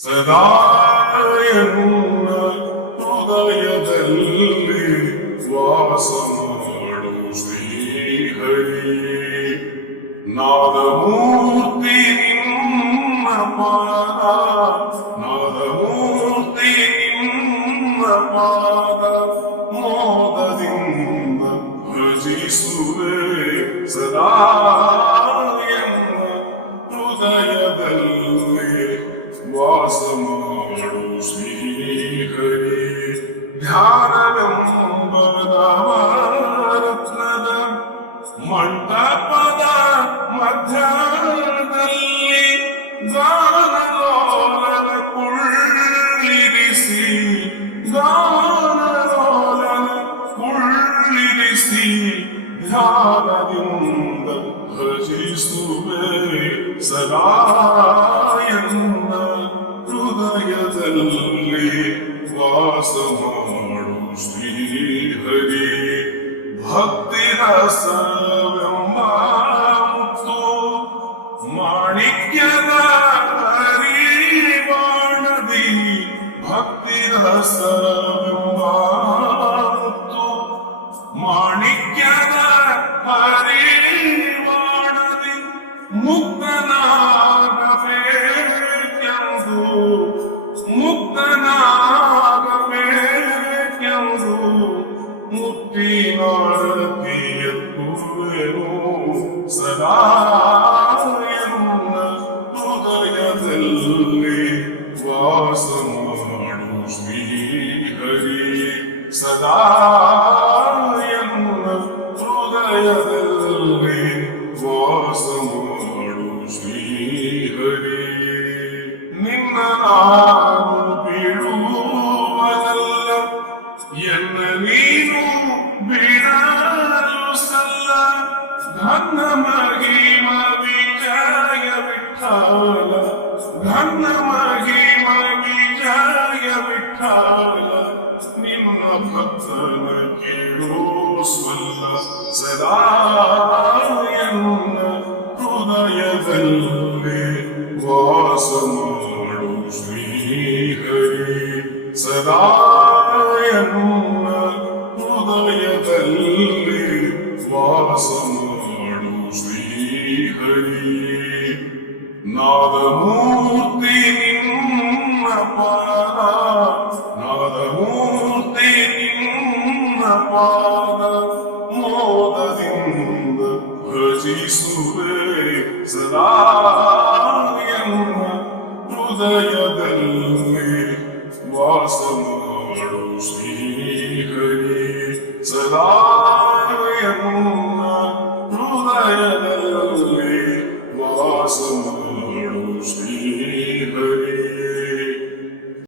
ಸದಾ ಎನ್ನ ಹೃದಯದಲ್ಲಿ ವಾಸ ಮಾಡು ಶ್ರೀಹರಿ. ನಾದಮೂರ್ತಿ ನಿನ್ನ ಪಾದ, ನಾದಮೂರ್ತಿ ನಿನ್ನ ಪಾದ ಮೋದದಿಂದ ಭಜಿಸುವೆ. ಸದಾ ಎನ್ನ ಹೃದಯದಲ್ಲಿ ವಾಸ ಮಾಡು ಶ್ರೀಹರಿ. ಧ್ಯಾನವೆಂಬದ ರತ್ನದ ಮಂಟಪದ ಮಧ್ಯದಲ್ಲಿ ಗಾನಲೋಲನ ಕುಳ್ಳಿರಿಸಿ, ಗಾನಲೋಲನ ಕುಳ್ಳಿರಿಸಿ ಧ್ಯಾನದಿಂದ ಭಜಿಸುವೆ. ಸದಾ ಎನ್ನ ಹೃದಯದಲ್ಲಿ ವಾಸ ಮಾಡು ಶ್ರೀಹರಿ. ಭಕ್ತಿ ರಸವೆಂಬ ಮುತ್ತು ಮಾಣಿಕ್ಯದ ಹರಿವಾಣದಿ, ಭಕ್ತಿ ರಸವೆಂಬ ಮುತ್ತು ಮಾಣಿಕ್ಯದ ಹರಿವಾಣದಿ ಮುಕ್ತನಾಗಬೇಕೆಂದು, ಮುಕ್ತನಾಗಬೇಕೆಂದು ಮುತ್ತಿನಾರತಿಯತ್ತುವೆನು. ಸದಾ ಎನ್ನ ಹೃದಯದಲ್ಲಿ ವಾಸ ಮಾಡು ಶ್ರೀಹರಿ. ಸದಾ ಎನ್ನ ಹೃದಯದಲ್ಲಿ ವಾಸ ಮಾಡು ಶ್ರೀಹರಿ. ನಿನ್ನ ನಾನು ಬಿಡುವನಲ್ಲ, ಎನ್ನ ನೀನು ಬಿಡಲು ಸಲ್ಲ. ಘನ ಮಹಿಮ ವಿಜಯ ವಿಠಲ, ಘನ ಮಹಿಮ ವಿಜಯ ವಿಠಲ ನಿನ್ನ ಭಕ್ತನ ಕೇಳಿಸುವಲ್ಲ. ಸದಾ ಎನ್ನ ಹೃದಯದಲ್ಲಿ ವಾಸ ಮಾಡು ಶ್ರೀಹರಿ. ಸದಾ ಎನ್ನ ಹೃದಯದಲ್ಲಿ ವಾಸ ಮಾಡು ಶ್ರೀಹರಿ. ನಾದಮೂರ್ತಿ ನಿನ್ನ ಪಾದ, ನಾದಮೂರ್ತಿ ನಿನ್ನ ಪಾದ ಮೋದದಿಂದ ಭಜಿಸುವೆ. ಸದಾ ಎನ್ನ ಹೃದಯದಲ್ಲಿ ವಾಸ ಮಾಡು ಶ್ರೀಹರಿ. ಸದಾ ಎನ್ನ ಹೃದಯದಲ್ಲಿ ವಾಸ ಮಾಡು ಶ್ರೀ